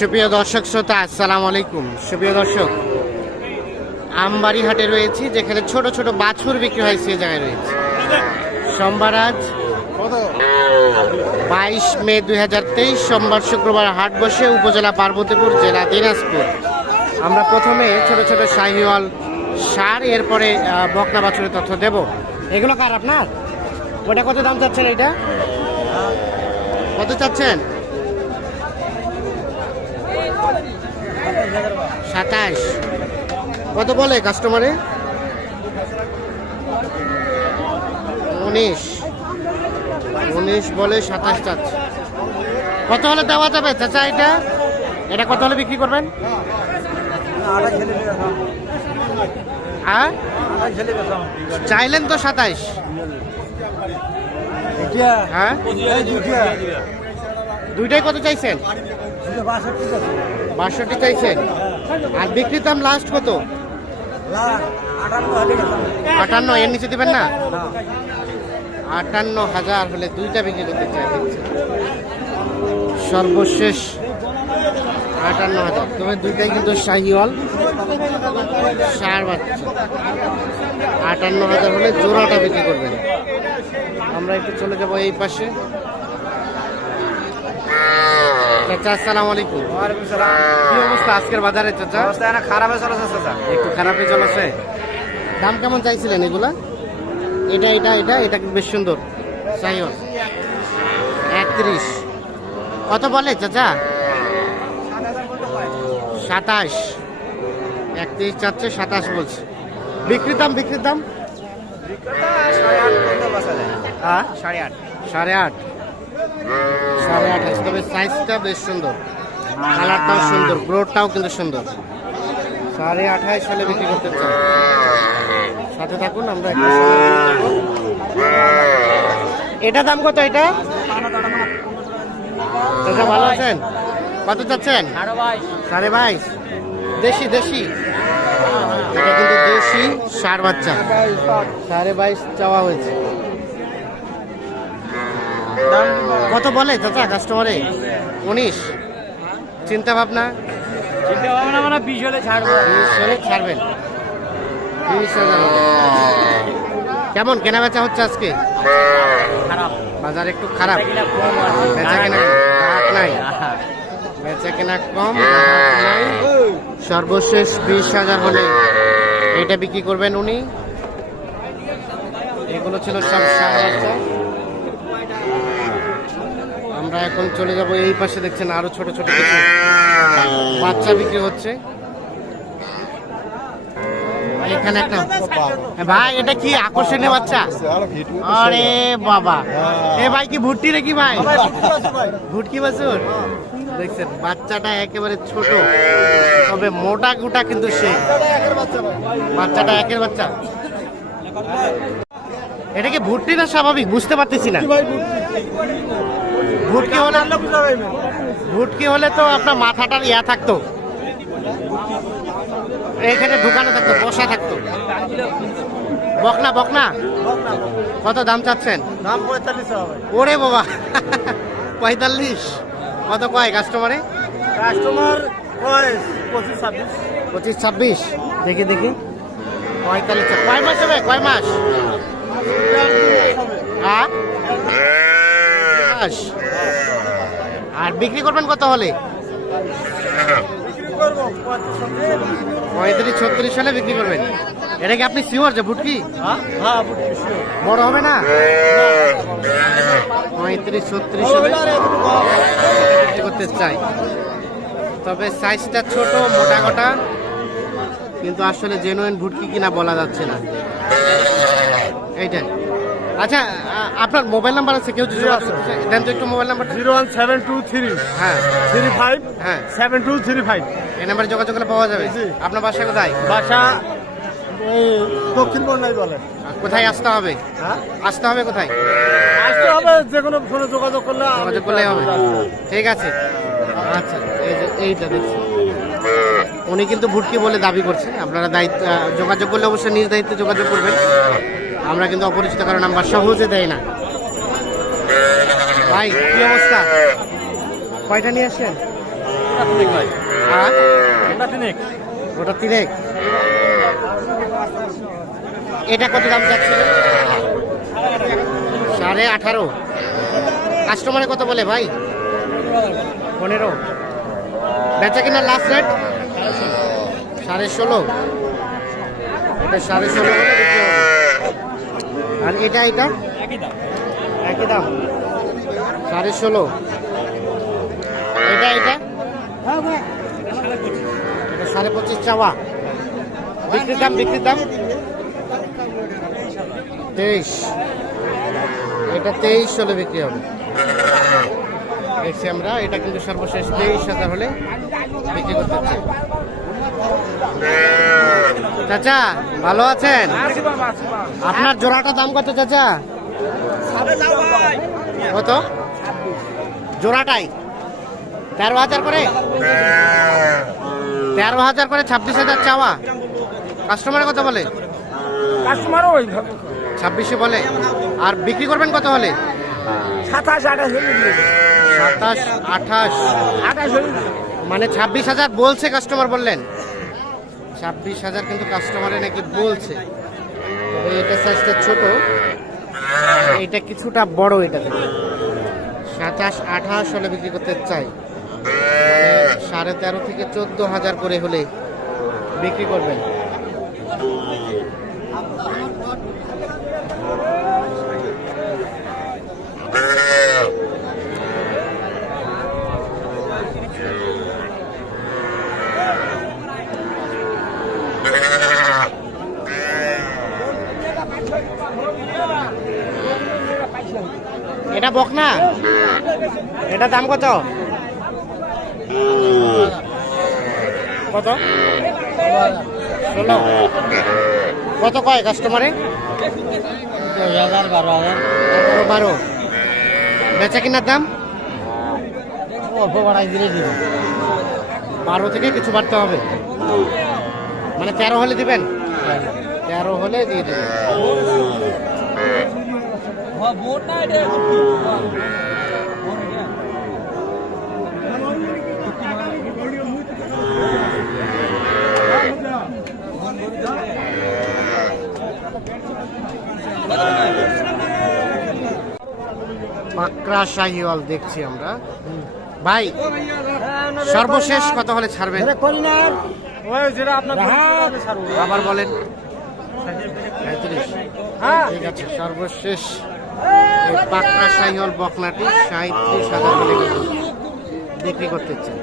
সুপ্রিয় দর্শক শ্রোতা, আসসালামু আলাইকুম। সুপ্রিয় দর্শক, আমবাড়ি হাটে রয়েছি, যেখানে ছোট ছোট বাছুর বিক্রি হয় সে জায়গায় রয়েছে। সোমবার আজ বাইশ মে দুই হাজার তেইশ, সোমবার শুক্রবার হাট বসে উপজেলা পার্বতীপুর জেলা দিনাজপুর। আমরা প্রথমে ছোট ছোট শাহিওয়াল সার, এরপরে বকনা বাছুরের তথ্য দেব। এগুলো কার আপনার? ওটা কত দাম চাচ্ছেন এটা কত চাচ্ছেন? সাতাশ। কত বলে কাস্টমারে উনিশ। উনিশ বলে সাতাশ চাচ্ছে। কত হলে দেওয়া যাবে চাচা এটা? এটা কত হলে বিক্রি করবেন? হ্যাঁ? চাইলেন তো সাতাইশ হ্যাঁ? দুইটাই কত চাইছেন? বাষট্টি চাইছেন। আর বিক্রির দাম লাস্ট কত? আটান্ন এর নিচে দেবেন না? আটান্ন হাজার হলে দুইটা বিক্রি করতে চাই। সর্বশেষ আটান্ন হাজার। তবে দুইটাই কিন্তু শাহিওয়াল। সার বাচ্চা। আটান্ন হাজার হলে জোড়াটা বিক্রি করবেন। আমরা একটু চলে যাব এই পাশে। চাচা আসসালামু আলাইকুম কি অবস্থা আজকের বাজারে চাচা? খারাপ চলেছে চাচা। একটু খারাপই চলেছে? দাম কেমন চাইছিলেন এগুলা? এটা এটা এটা এটা বেশ সুন্দর। সাইওয়াল। একত্রিশ। কত বলে চাচা? সাতাশ। একত্রিশ চাচ্ছে সাতাশ বলছে। বিক্রির দাম বিক্রির দাম? হ্যাঁ? সাড়ে আট। সাড়ে আট। সাড়ে আছে তবে সাইজটা বেশ সুন্দর। কালারটাও সুন্দর গ্রোথটাও কিন্তু সুন্দর। সাড়ে আঠাশ সালে বিক্রি করতে চাই। সাথে থাকুন, আমরা এটা দাম কত এটা? দাদা, ভালো আছেন? কত চাচ্ছেন? সাড়ে বাইশ। দেশি দেশি? এটা কিন্তু দেশি সার বাচ্চা। সাড়ে বাইশ চাওয়া হয়েছে। কত বলে চাচা কাস্টমারে উনিশ। চিন্তা ভাবনা? চিন্তা ভাবনা মানে বিশ হলে ছাড়বো। বিশ হলে ছাড়বেন। বিশ হাজার কেমন কেনা বেচা হচ্ছে আজকে? খারাপ। বাজার একটু খারাপ। বেচা কেনা গ্রাহক নাই। বেচা কেনা কম সর্বশেষ বিশ হাজার হলে এটা বিক্রি করবেন উনি। এগুলো ছিল সব বাচ্চা আমরা এখন চলে যাব এই পাশে, দেখছেন আরও ছোট ছোট বাচ্চা বিক্রি হচ্ছে। এখানে একটা ভাই, এটা কি আকর্ষণীয় বাচ্চা? আরে বাবা। ভাই, কি ভুট্টি ভাই? ভুটকি দেখছেন, বাচ্চাটা একেবারে ছোট। তবে মোটা গোটা কিন্তু সে। বাচ্চাটা একের বাচ্চা। এটা কি ভুট্টি না স্বাভাবিক? বুঝতে পারতেছি না। ভুটকি হলে ভুটকি হলে তো আপনার মাথাটার ইয়া থাকতো। এখানে ঢুকানো থাকতো বসা থাকতো। বকনা বকনা। কত দাম চাচ্ছেন? দাম পঁয়তাল্লিশ ওরে বাবা পঁয়তাল্লিশ। কত কয় কাস্টমারে কাস্টমার পঁচিশ ছাব্বিশ। পঁচিশ ছাব্বিশ। দেখি দেখি। পঁয়তাল্লিশ কয় মাস হবে? কয় মাস? হ্যাঁ? মাস আর বিক্রি করবেন কত হলে? পঁয়ত্রিশ, ছত্রিশ সালে বিক্রি করবেন। এটা কি আপনি শিওর যে ভুটকি? বড় হবে না? পঁয়ত্রিশ, ছত্রিশ করতে চাই। তবে সাইজটা ছোট, মোটা গোটা, কিন্তু আসলে জেনুইন ভুটকি কিনা বলা যাচ্ছে না। এইটাই। আচ্ছা আপনার মোবাইল নাম্বার আছে কেউ যদি দেন তো একটু mobile number zero one seven two three. হ্যাঁ। Three five. হ্যাঁ। Seven two three five. এই নাম্বারে যোগাযোগ করলে পাওয়া যাবে। আপনার বাসা কোথায়? বাসা দক্ষিণ বন্যায় বলে। কোথায় আসতে হবে? হ্যাঁ? আসতে হবে কোথায়? আসতে হবে যে কোনো ফোনে যোগাযোগ করলে যোগাযোগ করলেই হবে। ঠিক আছে। আচ্ছা এই যে এইটা দেখছি। উনি কিন্তু ভুটকি বলে দাবি করছে আপনারা দায়িত্ব যোগাযোগ করলে অবশ্যই নিজ দায়িত্বে যোগাযোগ করবেন। আমরা কিন্তু অপরিচিত কারও নাম্বার সহজে দেয় না। ভাই, কি অবস্থা? কয়টা নিয়ে আসেন হ্যাঁ? ওটা তিনেক। এটা কত দাম যাচ্ছে? সাড়ে আঠারো। কাস্টমারে কত বলে ভাই? পনেরো। বেচা কিনা লাস্ট রেট সাড়ে ষোলো? এটা সাড়ে ষোলো। আর এটা এটা? একই দাম। একই দাম। সাড়ে ষোলো। এটা এটা? এটা সাড়ে পঁচিশ চাওয়া। বিক্রির দাম বিক্রির দাম? তেইশ। এটা তেইশ হলে বিক্রি হবে। দেখছি আমরা। এটা কিন্তু সর্বশেষ তেইশ হাজার হলে বিক্রি করতে চাচা, ভালো আছেন? আপনার জোড়াটা দাম কত চাচা? কত? জোড়াটাই। তেরো হাজার করে? তেরো হাজার করে ছাব্বিশ হাজার চাওয়া। কাস্টমার কত বলে? ছাব্বিশে বলে। আর বিক্রি করবেন কত হলে? সাতাশ আঠাশ। সাতাশ, আঠাশ। মানে ছাব্বিশ হাজার বলছে কাস্টমার বললেন। ছাব্বিশ হাজার কিন্তু কাস্টমারে নাকি বলছে। এটা সাইজটা ছোট। এটা কিছুটা বড় এটা থেকে সাতাশ, আঠাশ হলে বিক্রি করতে চাই। মানে সাড়ে তেরো থেকে চোদ্দ হাজার করে হলে বিক্রি করবেন। এটা বক না? এটা দাম কত? কত? ষোলো। কত কয় কাস্টমারে বারো। বেচা কিনার দাম? অল্প বাড়াই দিলে বারো থেকে কিছু বাড়তে হবে। মানে তেরো হলে দিবেন? তেরো হলে দিয়ে দেবেন। বোট না এটা পাকড়া শাহিওয়াল দেখছি আমরা। ভাই সর্বশেষ কত হলে ছাড়বেন? ওই যেটা আপনার আবার বলেন। সাঁইত্রিশ। ঠিক আছে সর্বশেষ পাকড়া সাইহল বকনাটি সাঁত্রিশ হাজার হলে বিক্রি করতে চাই